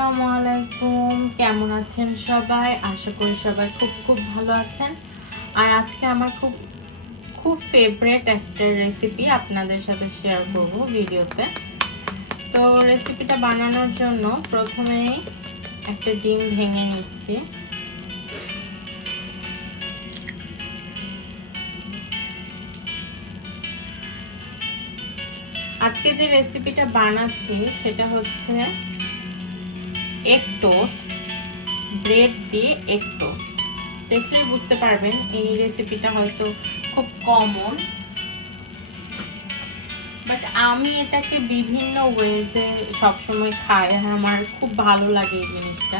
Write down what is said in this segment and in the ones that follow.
আসসালামু আলাইকুম, কেমন আছেন সবাই? আশা করি সবাই খুব খুব ভালো আছেন। আর আজকে আমার খুব খুব ফেভারিট একটা রেসিপি আপনাদের সাথে শেয়ার করব ভিডিওতে। তো রেসিপিটা বানানোর জন্য প্রথমেই একটা ডিম ভেঙে নিচ্ছি। আজকে যে রেসিপিটা বানাচ্ছি সেটা হচ্ছে এগ টোস্ট, ব্রেড দিয়ে এগ টোস্ট। দেখলেই বুঝতে পারবেন এই রেসিপিটা হয়তো খুব কমন, বাট আমি এটাকে বিভিন্ন ওয়েজে সবসময় খাই, আমার খুব ভালো লাগে এই জিনিসটা।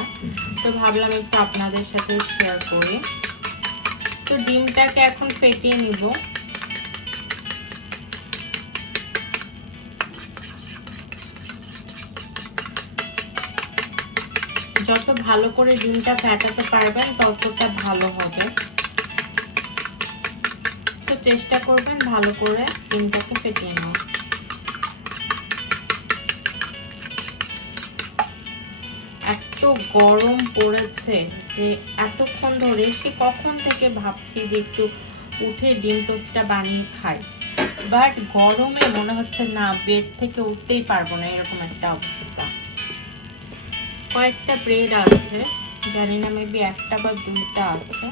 তো ভাবলাম একটু আপনাদের সাথে শেয়ার করি। তো ডিমটাকে এখন ফেটিয়ে নিব। যত ভালো করে ডিমটা ফেটাতে পারবেন ততটা ভালো হবে। তো চেষ্টা করবেন ভালো করে ডিমটাকে ফেটিয়ে নেওয়া। এত গরম পড়েছে যে এতক্ষণ ধরে সে কখন থেকে ভাবছি যে একটু উঠে ডিম টোস্টটা বানিয়ে খাই, বাট গরমে মনে হচ্ছে না, বেড থেকে উঠতেই পারবো না, এরকম একটা অবস্থা। কয়েকটা ব্রেড আছে, জানি না মেবি একটা বা দুইটা আছে,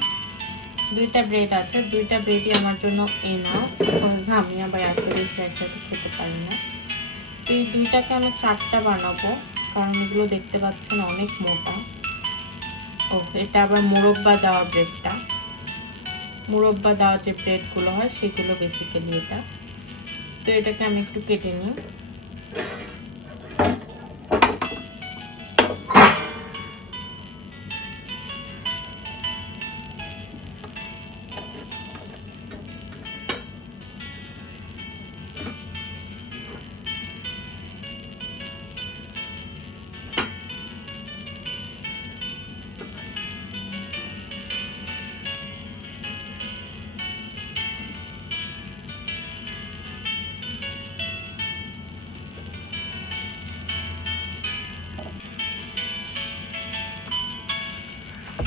দুইটা ব্রেড আছে। দুইটা ব্রেডই আমার জন্য এনাফ, বিকজ আমি আবার এত বেশি একসাথে খেতে পারি না। এই দুইটাকে আমি চারটা বানাবো, কারণ এগুলো দেখতে পাচ্ছেন অনেক মোটা। ও, এটা আবার মুরব্বা দেওয়া ব্রেডটা, মুরব্বা দেওয়া যে ব্রেডগুলো হয় সেগুলো বেসিক্যালি এটা। তো এটাকে আমি একটু কেটে নিই।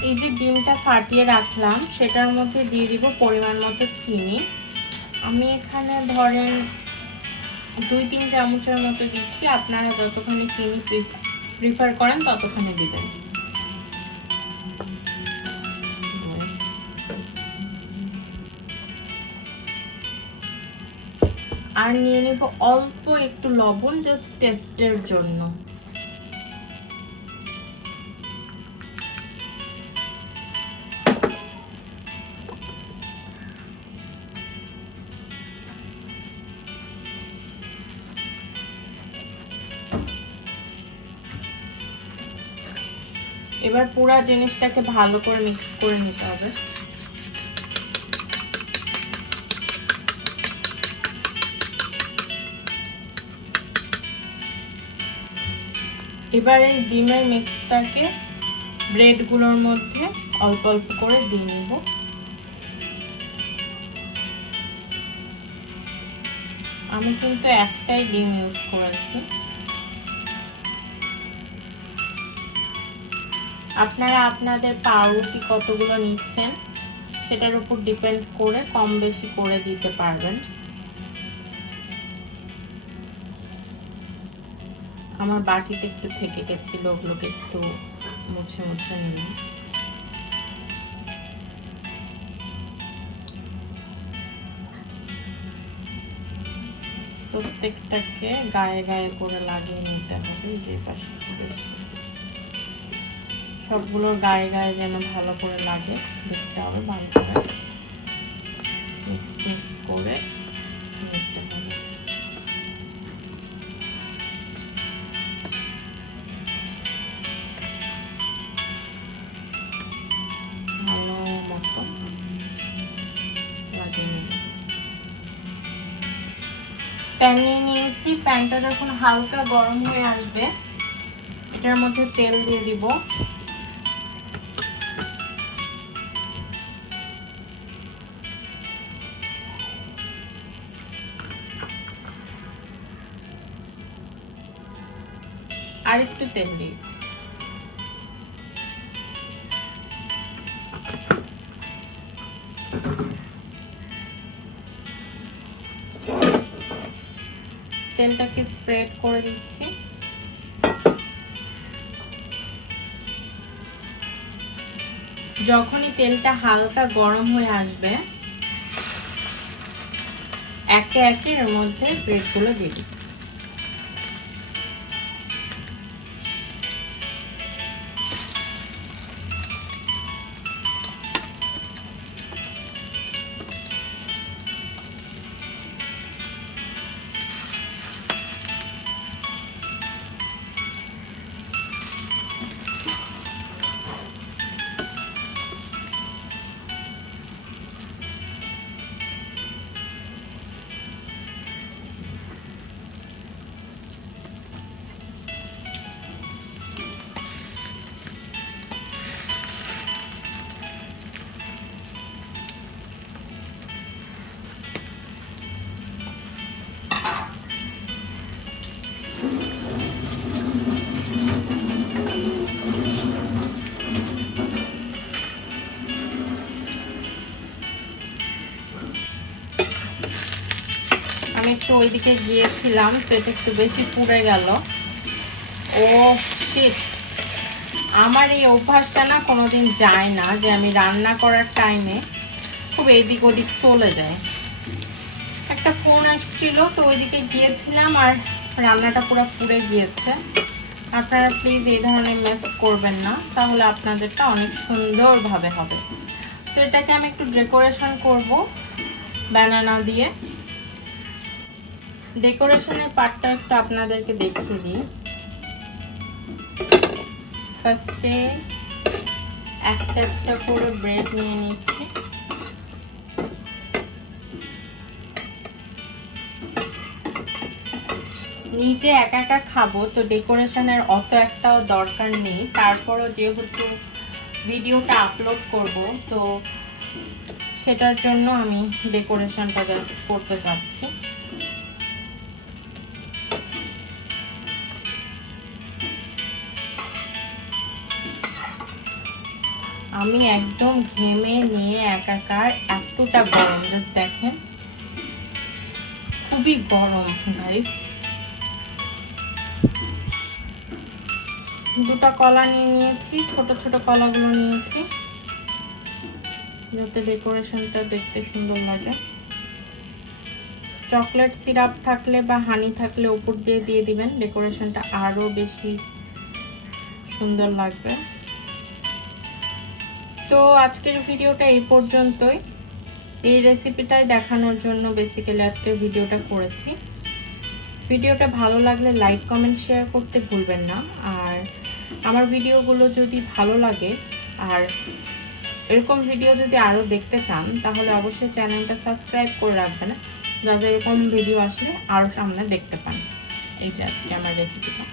এই যে ডিমটা ফাটিয়ে রাখলাম সেটার মধ্যে দিয়ে দিব পরিমাণ মতো চিনি। আমি এখানে ধরেন 2-3 চামচের মতো দিচ্ছি, আপনারা যতখানি চিনি প্রিফার করেন ততখানি দিবেন। আর নিয়ে নিব অল্প একটু লবণ, জাস্ট টেস্টের জন্য। এবার পুরো জিনিসটাকে ভালো করে মিক্স করে নিতে হবে। এবার এই ডিমের মিক্সটাকে ব্রেডগুলোর মধ্যে অল্প অল্প করে দিয়ে নিব। আমি কিন্তু একটাই ডিম ইউজ করেছি, আপনারা আপনাদের পাউরুটি কতগুলো নিচ্ছেন সেটার উপর ডিপেন্ড করে কম বেশি করে দিতে পারবেন। আমার বাটিতে একটু থেকে গেছিল, ওগুলোকে একটু মুছে মুছে নিলাম। প্রত্যেকটাকে গায়ে গায়ে করে লাগিয়ে নিতে হবে, যে পাশে সবগুলোর গায়ে গায়ে যেন ভালো করে লাগে দেখতে হবে, ভালো করে মিক্স মিক্স করে নিতে হবে। ভালো মতো লাগিয়ে নেব। প্যান নিয়ে নিয়েছি, প্যানটা যখন হালকা গরম হয়ে আসবে এটার মধ্যে তেল দিয়ে দিব। আর একটু তেল দিই। তেলটাকে স্প্রেড করে দিচ্ছি। যখনই তেলটা হালকা গরম হয়ে আসবে একে একে এর মধ্যে ব্রেডগুলো দিয়ে দিই। আমি একটু ওইদিকে গিয়েছিলাম তো এটা একটু বেশি পুড়ে গেল। ও শিট, আমার এই অভ্যাসটা না কোনোদিন যায় না যে আমি রান্না করার টাইমে খুব এইদিক ওদিক চলে যায়। একটা ফোন আসছিল তো ওইদিকে গিয়েছিলাম আর রান্নাটা পুরো পুড়ে গিয়েছে। আপনারা প্লিজ এই ধরনের মিস করবেন না, তাহলে আপনাদেরটা অনেক সুন্দরভাবে হবে। তো এটাকে আমি একটু ডেকোরেশন করব ব্যানানা দিয়ে। ডেকোরেশনের পার্টটা একটু আপনাদেরকে দেখিয়ে দিই। ফার্স্টে একটা একটা করে ব্রেড নিয়ে নিচ্ছি। নিজে একা একা খাবো তো ডেকোরেশনের অত একটাও দরকার নেই, তারপরও যেহেতু ভিডিওটা আপলোড করব তো সেটার জন্য আমি ডেকোরেশনটা জাস্ট করতে চাচ্ছি। আমি একদম ঘেমে নিয়ে একাকার, এতটা গরম, জাস্ট দেখেন খুবই গরম গাইস। দুটো কলা নিয়ে নিয়েছি, ছোট ছোট কলাগুলো নিয়েছি যাতে ডেকোরেশনটা দেখতে সুন্দর লাগে। চকলেট সিরাপ থাকলে বা হানি থাকলে উপর দিয়ে দিয়ে দিবেন, ডেকোরেশনটা আরো বেশি সুন্দর লাগবে। তো আজকের ভিডিওটা এই পর্যন্তই। এই রেসিপিটাই দেখানোর জন্য বেসিক্যালি আজকের ভিডিওটা করেছি। ভিডিওটা ভালো লাগলে লাইক কমেন্ট শেয়ার করতে ভুলবেন না। আর আমার ভিডিওগুলো যদি ভালো লাগে আর এরকম ভিডিও যদি আরও দেখতে চান তাহলে অবশ্যই চ্যানেলটা সাবস্ক্রাইব করে রাখবেন, যাতে এরকম ভিডিও আসলে আরও সামনে দেখতে পান। এই যে আজকে আমার রেসিপিটা।